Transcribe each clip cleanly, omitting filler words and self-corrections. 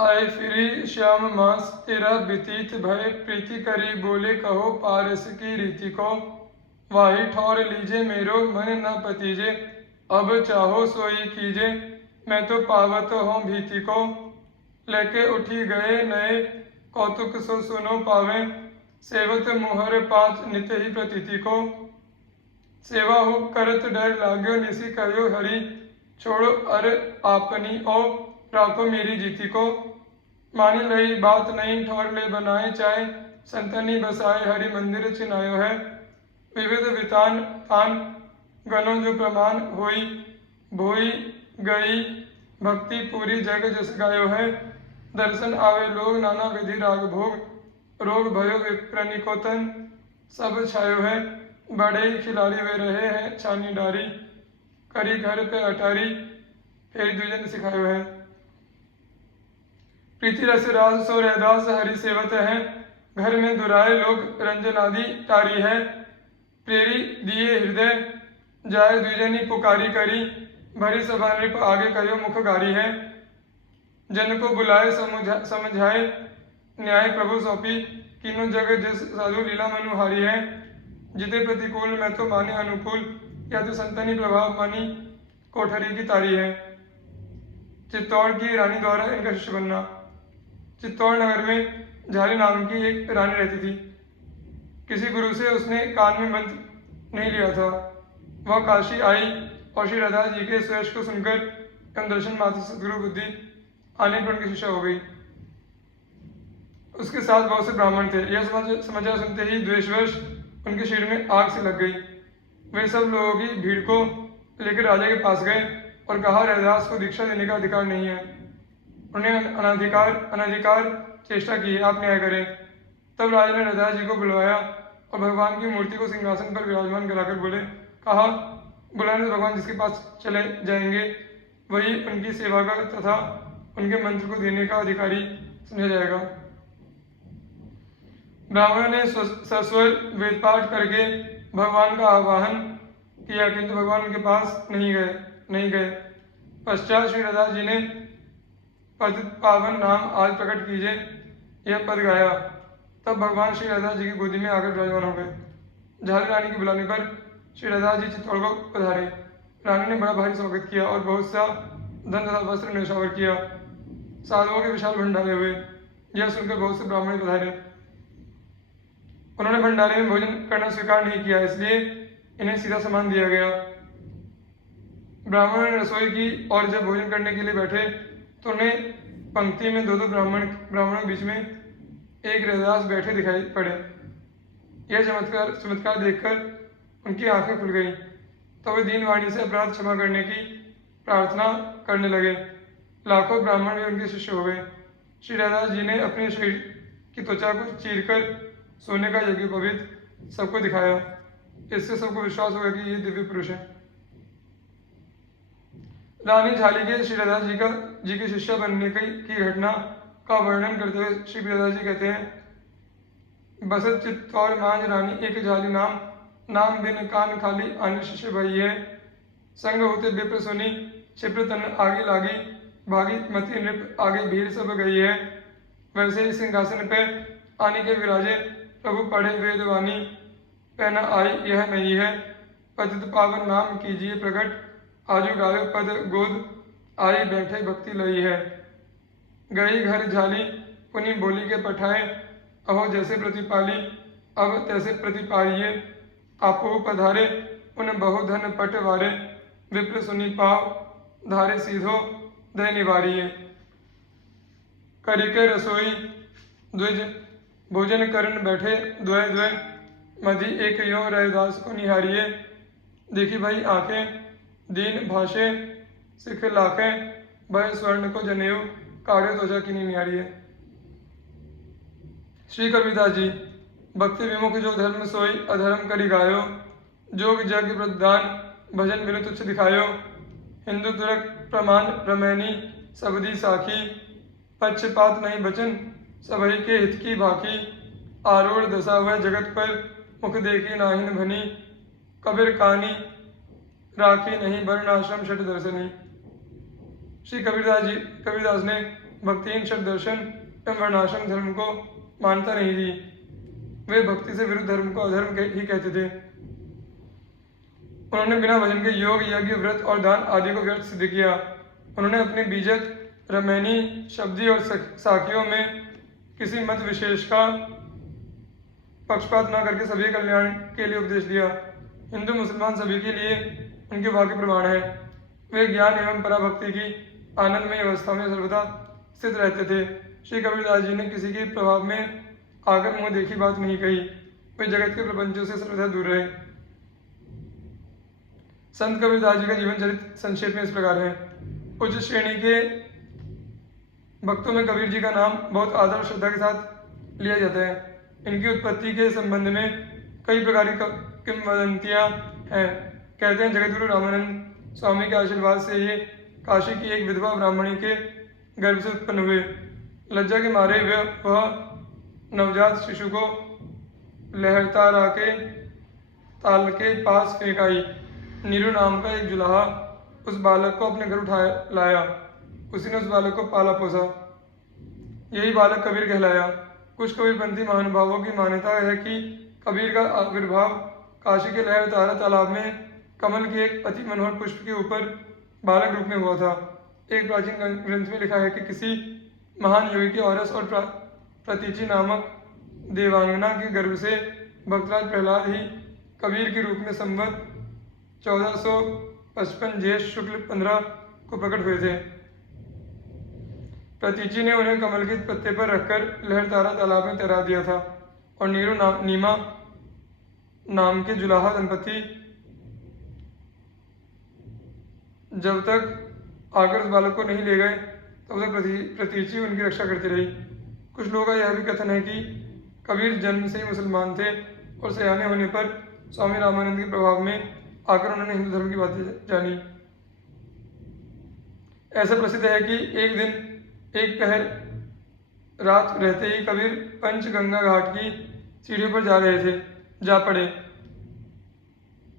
आए फिरी श्याम मास तेरा व्यतीत भय प्रीति करी बोले कहो पारस की रीति को वाही ठौर लीजे मेरो मन न पतीजे अब चाहो सोई कीजे मैं तो पावत हूँ भीति को लेके उठी गए नए कौतुक सो सुनो पावे सेवत मुहर पाँच नित ही प्रतीति को सेवा हो करत डर लाग्यो निसी कहो हरि छोड़ो अर आपनी ओ राखो मेरी जीती को मानी लई बात नहीं ठौर ले बनाए चाहे संतनी बसाए हरि मंदिर चिनायो है विविध वितान तान गणों जो प्रमाण होई भोई गई भक्ति पूरी जग जस गायो है दर्शन आवे लोग नाना विधि राग भोग रोग भयो विप्रनिकोतन सब छायो है बड़े ही खिलाड़ी वे रहे हैं छानी डारी करी घर पे अटारी फिर द्विजन सिखायो है प्रीति रस रास सो रहदास हरि सेवत है घर में दुराए लोग रंजन आदि तारी है प्रेरी दिए हृदय जाय द्विजनी पुकारी करी भरी सभा नृप आगे कहो मुख गारी है जन को बुलाए समझाए न्याय प्रभु सौंपी किनो जग जस साधु लीला मनुहारी है जिते प्रतिकूल मैं तो माने अनुकूल या तो संतनी प्रभाव मानी कोठरी की तारी है चित्तौड़ की रानी द्वारा इनका शिष्य बनना चित्तौड़ नगर में झाली नाम की एक रानी रहती थी किसी गुरु से उसने कान में मंत्र नहीं लिया था वह काशी आई और श्री राधा जी के सुयश को सुनकर एवं दर्शन मात्र सदगुरु बुद्धि आने पर उनकी शिष्या हो गई उसके साथ बहुत से ब्राह्मण थे यह समाचार सुनते ही द्वेषवश उनके शरीर में आग से लग गई वे सब लोगों की भीड़ को लेकर राजा के पास गए और कहा रैदास को दीक्षा देने का अधिकार नहीं है उन्हें अनाधिकार चेष्टा की आप न्याय करें तब राजा ने रैदास जी को बुलवाया और भगवान की मूर्ति को सिंहासन पर विराजमान कराकर बोले कहा बुलाने से भगवान जिसके पास चले जाएंगे वही उनकी सेवा का तथा उनके मंत्र को देने का अधिकारी समझा जाएगा ब्राह्मणों ने सस्वर वेद पाठ करके भगवान का आवाहन किया किंतु भगवान उनके पास नहीं गए पश्चात श्री राधा जी ने पतित पावन नाम आज प्रकट कीजिए यह पद गाया तब भगवान श्री राधा जी की गोदी में आकर विराजमान हो गए झाली रानी के बुलाने पर श्री राधा जी चित्तौड़ को पधारे रानी ने बड़ा भारी स्वागत किया और बहुत सा धन तथा वस्त्र न्यौछावर किया साधुओं के विशाल भंडारे हुए यह सुनकर बहुत से ब्राह्मण पधारे उन्होंने भंडारे में भोजन करना स्वीकार नहीं किया इसलिए इन्हें सीधा सामान दिया गया ब्राह्मणों ने रसोई की और जब भोजन करने के लिए बैठे तो उन्हें पंक्ति में दो ब्राह्मणों के बीच में एक रैदास बैठे दिखाई पड़े यह चमत्कार देखकर उनकी आंखें खुल गईं तो वे दीन वाणी से अपराध क्षमा करने की प्रार्थना करने लगे लाखों ब्राह्मण भी उनके शिष्य हो गए श्री राधा जी ने अपने शरीर की त्वचा को चीरकर सोने का यज्ञोपवीत सबको दिखाया इससे सबको विश्वास हो गया कि ये दिव्य पुरुष है रानी झाली के श्री राधा जी के शिष्य बनने की घटना का वर्णन करते हुए श्री राधा जी कहते हैं बसत चित्तौड़ मांझ रानी एक झाली नाम बिन कान खाली अन्य शिष्य भई है संग होते विप्र सुनी क्षिप्र तन आगे लागी भागी मति नृप आगे भीड़ सब गई है वैसे ही सिंहासन पे आने के विराजे प्रभु पढ़े वेदवाणी पहना आई यह नहीं है पतित पावन नाम कीजिए प्रकट आजू गायो पद गोद आई बैठे भक्ति लई है गई घर झाली पुनि बोली के पठाए अहो जैसे प्रतिपाली अब तैसे प्रतिपालिए आपो पधारे उन बहुधन पटवारे विप्र सुनी पाव धारे सीधो दय निवारिये करिके रसोई द्विज भोजन करन बैठे द्वय मधि एक यो रैदास को निहारिये देखी भाई आंखें दीन भाषे सिख लाखें भय स्वर्ण को जनेऊ कागे त्वचा की निहारिये श्री कबीरदास जी भक्ति विमुख जो धर्म सोई अधर्म करी गायो जोग जग प्रदान भजन बिनु तुच्छ दिखायो हिंदू तुरक प्रमाण रमैनी सबदी साखी पक्षपात नहीं बचन सबही के हित की भाकी आरूढ़ दशा हुए जगत पर मुख देखी नाहिन भनी कबीर कानी राखी नहीं वर्ण आश्रम षट दर्शनी। श्री कबीरदास ने भक्तिहीन शब्द दर्शन एवं वर्णाश्रम धर्म को मान्यता नहीं दी। वे भक्ति से विरुद्ध धर्म को अधर्म ही कहते थे। उन्होंने बिना भजन के योग, यज्ञ, व्रत और दान आदि को व्यर्थ सिद्ध किया। उन्होंने अपने बीजक, रमैनी, शब्दी और साखियों में किसी मत विशेष का पक्षपात न करके सभी कल्याण के लिए उपदेश दिया। हिंदू मुसलमान सभी के लिए उनके वाक्य प्रमाण है। वे ज्ञान एवं पराभक्ति की आनंदमय अवस्था में सर्वदा स्थित रहते थे। श्री कबीरदास जी ने किसी के प्रभाव में आकर मुंह देखी बात नहीं कही। वे जगत के प्रपंचों से सर्वदा दूर रहे। संत कबीरदास जी का जीवन चरित्र संक्षेप में इस प्रकार है। उच्च श्रेणी के भक्तों में कबीर जी का नाम बहुत आदर और श्रद्धा के साथ लिया जाता है। इनकी उत्पत्ति के संबंध में कई प्रकार की किंवदंतियां हैं। कहते हैं जगतगुरु रामानंद स्वामी के आशीर्वाद से ये काशी की एक विधवा ब्राह्मणी के गर्भ से उत्पन्न हुए। लज्जा के मारे वह नवजात शिशु को लहरतारा के ताल के पास फेंक आई। नीरू नाम का एक जुलाहा उस बालक को अपने घर उठा लाया। उसी ने उस बालक को पाला पोसा। यही बालक कबीर कहलाया। कुछ कबीरपंथी महानुभावों की मान्यता है कि कबीर का आविर्भाव काशी के लहरतारा तालाब में कमल के एक अति मनोहर पुष्प के ऊपर बालक रूप में हुआ था। एक प्राचीन ग्रंथ में लिखा है कि किसी महान योगी के औरस और प्रतीचि नामक देवांगना के गर्भ से भक्तराज प्रहलाद ही कबीर के रूप में संवत 1455 ज्येष्ठ शुक्ल 15 को प्रकट हुए थे। प्रतीचि ने उन्हें कमल के पत्ते पर रखकर लहरतारा तालाब में तैरा दिया था और नीरू नीमा नाम के जुलाहा दंपति जब तक आकर उस बालक को नहीं ले गए तब तक प्रतीचि उनकी रक्षा करती रही। कुछ लोगों का यह भी कथन है कि कबीर जन्म से ही मुसलमान थे और सयाने होने पर स्वामी रामानंद के प्रभाव में आकर उन्होंने हिंदू धर्म की बातें जानी। ऐसा प्रसिद्ध है कि एक दिन एक पहर रात रहते ही कबीर पंचगंगा घाट की सीढ़ियों पर जा पड़े।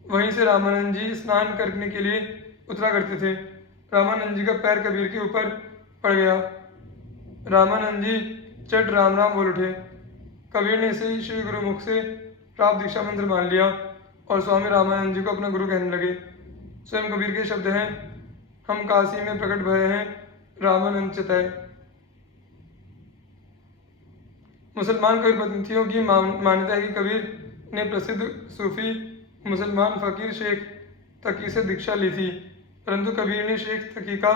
वहीं से रामानंद जी स्नान करने के लिए उतरा करते थे। रामानंद जी का पैर कबीर के ऊपर पड़ गया। रामानंद जी चट राम राम बोल उठे। कबीर ने इसे ही श्री गुरु मुख से प्राप्त दीक्षा मंत्र मान लिया और स्वामी रामानंद जी को अपना गुरु कहने लगे। स्वयं कबीर के शब्द हैं, हम काशी में प्रकट भय हैं रामानंद चितय। मुसलमान कबीरपंथियों की मान्यता है कि कबीर ने प्रसिद्ध सूफी मुसलमान फकीर शेख तकी से दीक्षा ली थी, परंतु कबीर ने शेख तकी का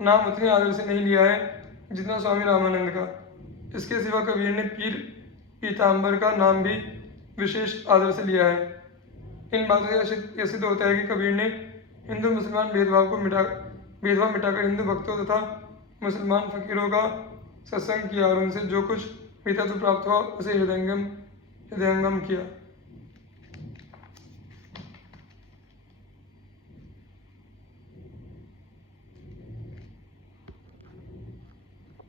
नाम उतने आदर से नहीं लिया है जितना स्वामी रामानंद का। इसके सिवा कबीर ने पीर पीताम्बर का नाम भी विशेष आदर से लिया है। इन बातों से यह सिद्ध होता है कि कबीर ने हिंदू मुसलमान भेदभाव मिटाकर हिंदू भक्तों तथा मुसलमान फकीरों का सत्संग किया और उनसे जो कुछ मित्रत्व प्राप्त हुआ उसे हृदयंगम किया।